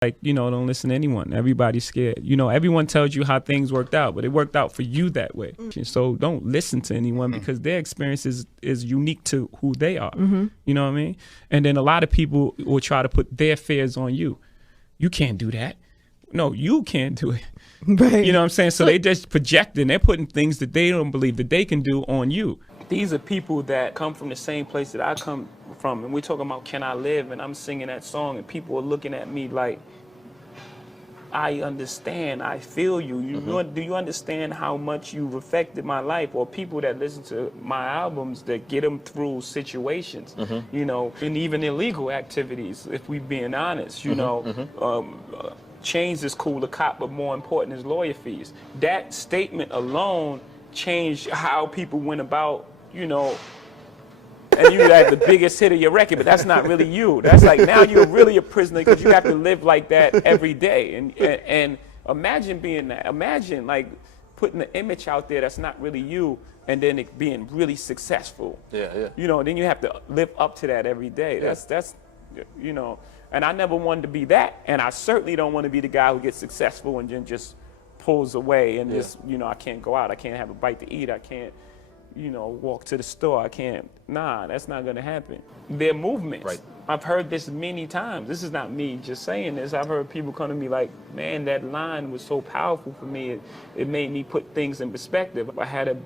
Like, don't listen to anyone. Everybody's scared. Everyone tells you how things worked out, but it worked out for you that way. So don't listen to anyone because their experience is unique to who they are. You know what I mean? And then a lot of people will try to put their fears on you. You can't do that. No, you can't do it. Right. You know what I'm saying? So they just projecting. They're putting things that they don't believe that they can do on you. These are people that come from the same place that I come from, and we're talking about Can I Live, and I'm singing that song, and people are looking at me like, I understand, I feel you. Do you understand how much you've affected my life? Or people that listen to my albums that get them through situations, and even illegal activities, if we're being honest, chains is cool to cop, but more important is lawyer fees. That statement alone changed how people went about, and you had the biggest hit of your record, but that's not really you. That's like, now you're really a prisoner because you have to live like that every day. And imagine being that. Imagine like putting an image out there that's not really you, and then it being really successful. Yeah. Then you have to live up to that every day. That's and I never wanted to be that, and I certainly don't want to be the guy who gets successful and then just pulls away and just, I can't go out, I can't have a bite to eat, I can't, walk to the store, I can't. Nah, that's not gonna happen. They're movements. Right. I've heard this many times. This is not me just saying this. I've heard people come to me like, man, that line was so powerful for me. It made me put things in perspective. I had a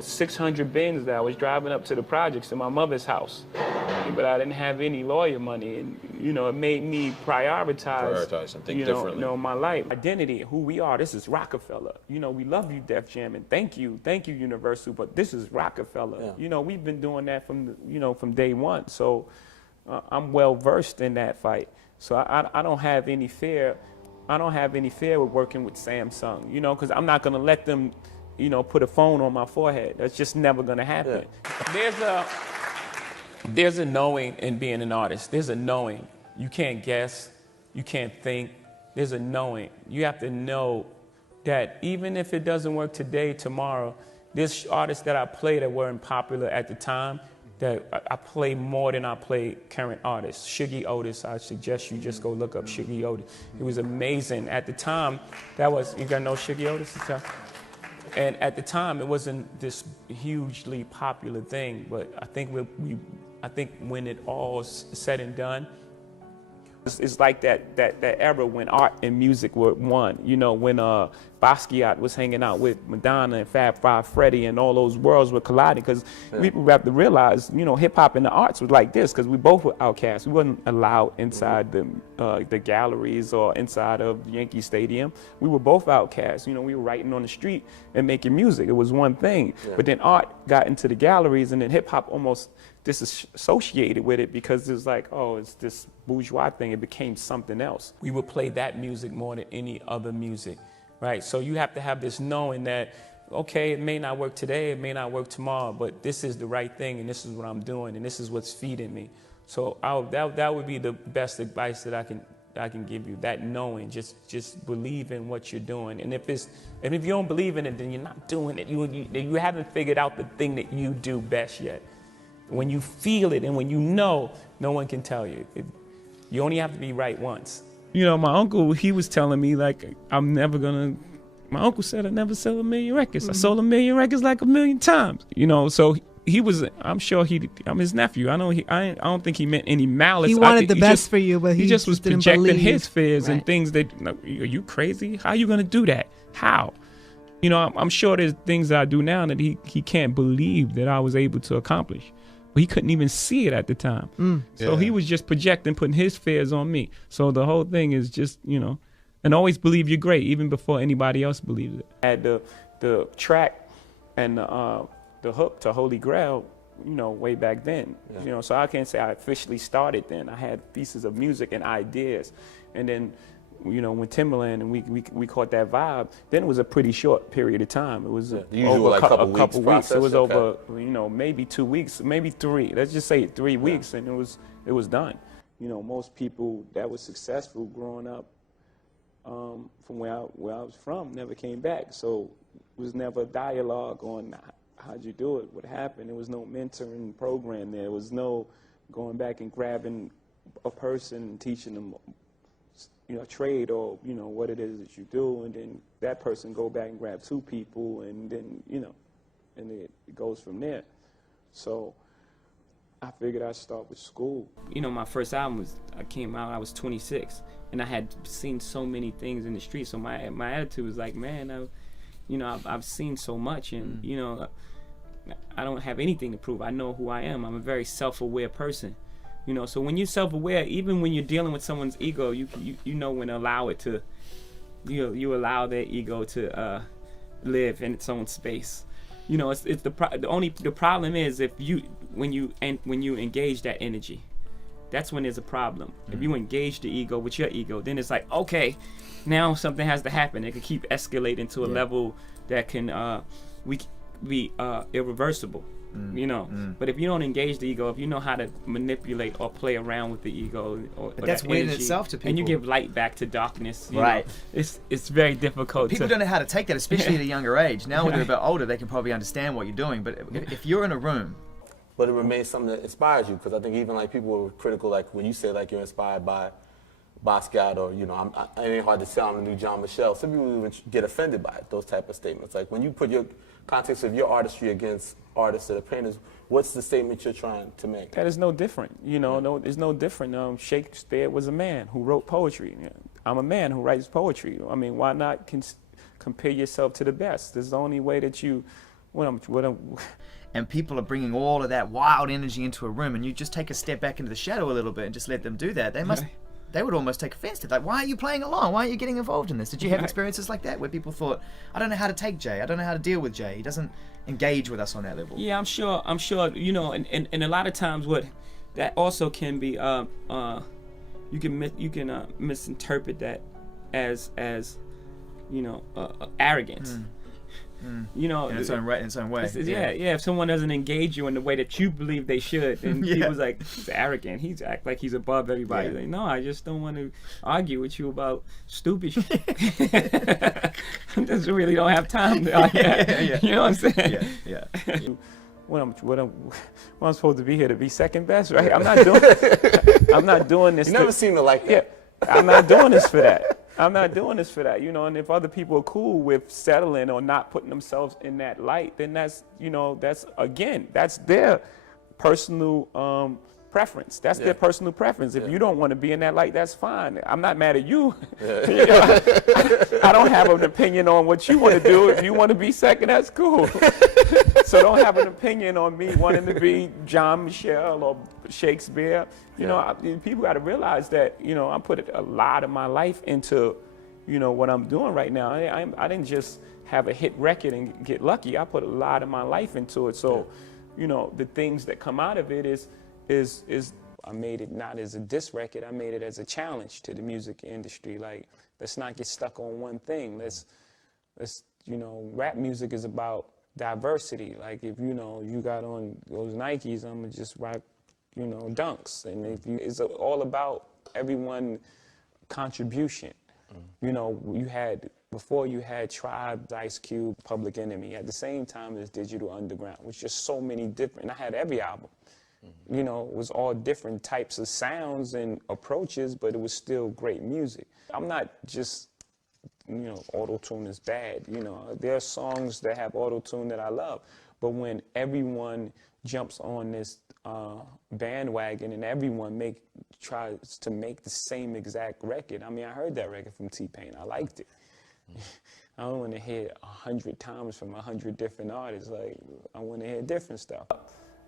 600 Benz that I was driving up to the projects in my mother's house, but I didn't have any lawyer money, and it made me prioritize and think differently. My life, identity, who we are. This is Rockefeller. We love you, Def Jam, and thank you, Universal. But this is Rockefeller. Yeah. We've been doing that from day one. So I'm well versed in that fight. So I don't have any fear. I don't have any fear with working with Samsung. Because I'm not gonna let them put a phone on my forehead. That's just never gonna happen. Yeah. There's a knowing in being an artist. There's a knowing. You can't guess, you can't think. There's a knowing. You have to know that even if it doesn't work today, tomorrow, there's artists that I play that weren't popular at the time that I play more than I play current artists. Shuggy Otis, I suggest you just go look up Shuggy Otis. It was amazing. At the time, you gotta know Shuggy Otis? And at the time, it wasn't this hugely popular thing, but I think when it all's said and done, it's like that era when art and music were one. When Basquiat was hanging out with Madonna and Fab Five Freddy, and all those worlds were colliding. Because we have to realize, hip hop and the arts was like this. Because we both were outcasts. We wasn't allowed inside the galleries or inside of Yankee Stadium. We were both outcasts. We were writing on the street and making music. It was one thing. Yeah. But then art got into the galleries, and then hip hop almost disassociated with it because it was like, oh, it's this bourgeois thing. It became something else. We would play that music more than any other music, right? So you have to have this knowing that, okay, it may not work today, it may not work tomorrow, but this is the right thing, and this is what I'm doing, and this is what's feeding me. So that would be the best advice that I can give you. That knowing, just believe in what you're doing, and if you don't believe in it, then you're not doing it. You haven't figured out the thing that you do best yet. When you feel it and when you know, no one can tell you. You only have to be right once. My uncle, he was telling me, like, my uncle said I never sell 1 million records. Mm-hmm. I sold 1 million records like 1 million times. So he was, I'm sure I'm his nephew. I don't think he meant any malice. He wanted the best for you, but he just was projecting his fears right. and things that, are you crazy? How are you going to do that? How? I'm sure there's things that I do now that he can't believe that I was able to accomplish. But he couldn't even see it at the time. So he was just projecting, putting his fears on me. So the whole thing is just, and always believe you're great, even before anybody else believes it. I had the track and the hook to Holy Grail, way back then. Yeah. So I can't say I officially started then. I had pieces of music and ideas. And then, when Timberland and we caught that vibe, then it was a pretty short period of time. It was over like a couple weeks. It was okay. over, maybe 2 weeks, maybe 3. Let's just say 3 weeks, and it was done. Most people that were successful growing up from where I was from never came back. So it was never a dialogue on how'd you do it, what happened. There was no mentoring program there. There was no going back and grabbing a person and teaching them trade or, what it is that you do, and then that person go back and grab 2 people, and then, and it goes from there. So I figured I'd start with school. My first album I came out, I was 26, and I had seen so many things in the street. So my attitude was like, man, I've seen so much, and I don't have anything to prove. I know who I am. I'm a very self-aware person. So when you're self-aware, even when you're dealing with someone's ego, you know when to allow it to, you allow their ego to live in its own space. It's the problem is when you engage that energy, that's when there's a problem. If you engage the ego with your ego, then it's like, okay, now something has to happen. It could keep escalating to a level that can be irreversible. But if you don't engage the ego, if you know how to manipulate or play around with the ego, or that's that weird in energy, itself to people. and you give light back to darkness, Right. It's very difficult. People don't know how to take that, especially at a younger age. Now when they're a bit older, they can probably understand what you're doing. But if you're in a room, but it remains something that inspires you, because I think even like people were critical, like when you say like you're inspired by Basquiat, or it ain't hard to tell I'm the new John Michelle. Some people even get offended by it, those type of statements. Like when you put your context of your artistry against artists that are painters, what's the statement you're trying to make? That is no different. No, it's no different. Shakespeare was a man who wrote poetry. I'm a man who writes poetry. I mean, why not compare yourself to the best? It's the only way that you. And people are bringing all of that wild energy into a room, and you just take a step back into the shadow a little bit and just let them do that. They would almost take offense to that. Why are you playing along? Why are you getting involved in this? Did you have experiences like that where people thought, I don't know how to take Jay. I don't know how to deal with Jay. He doesn't engage with us on that level. Yeah, I'm sure, and a lot of times what that also can be, you can misinterpret that as arrogance. In its own way. If someone doesn't engage you in the way that you believe they should, then people's like, he's arrogant. He's act like he's above everybody. Like, no, I just don't want to argue with you about stupid shit. I just really don't have time to argue. You know what I'm saying? Yeah. What I'm supposed to be here to be second best, right? I'm not doing this. You never seem to like that. Yeah, I'm not doing this for that. And if other people are cool with settling or not putting themselves in that light, then that's their personal preference. That's their personal preference. If you don't want to be in that light, that's fine. I'm not mad at you. I don't have an opinion on what you want to do. If you want to be second, that's cool. So don't have an opinion on me wanting to be John Michelle or Shakespeare. People got to realize that, I put a lot of my life into, what I'm doing right now. I didn't just have a hit record and get lucky. I put a lot of my life into it. So, the things that come out of it is I made it not as a diss record. I made it as a challenge to the music industry. Like, let's not get stuck on one thing. Let's rap music is about diversity. Like, if you got on those Nikes, I'm gonna just rock dunks. And it's all about everyone contribution. Before you had Tribe, Ice Cube, Public Enemy. At the same time as Digital Underground, which just so many different. I had every album. It was all different types of sounds and approaches, but it was still great music. I'm not just, auto-tune is bad. There are songs that have auto-tune that I love, but when everyone jumps on this bandwagon and everyone tries to make the same exact record. I mean, I heard that record from T-Pain. I liked it. I don't want to hear it 100 times from 100 different artists. Like, I want to hear different stuff.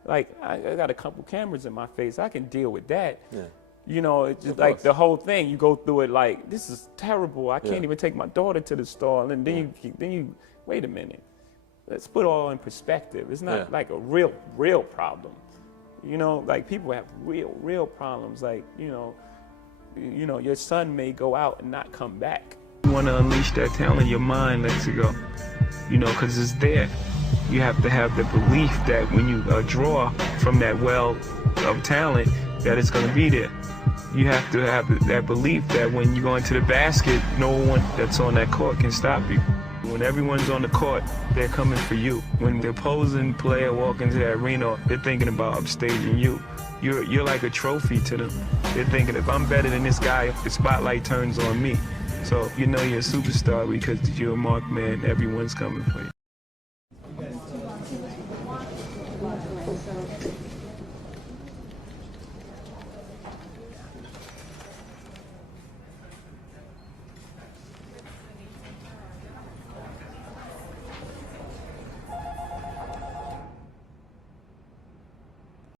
Like, I got a couple cameras in my face. I can deal with that. Yeah. It's just like the whole thing. You go through it like, this is terrible. I can't even take my daughter to the store. And then you wait a minute. Let's put it all in perspective. It's not like a real problem. Like people have real problems. Like, your son may go out and not come back. You want to unleash that talent, your mind lets it go. Because it's there. You have to have the belief that when you draw from that well of talent, that it's going to be there. You have to have that belief that when you go into the basket, no one that's on that court can stop you. When everyone's on the court, they're coming for you. When the opposing player walks into that arena, they're thinking about upstaging you. You're like a trophy to them. They're thinking, if I'm better than this guy, the spotlight turns on me. So you know you're a superstar because you're a marked man. Everyone's coming for you.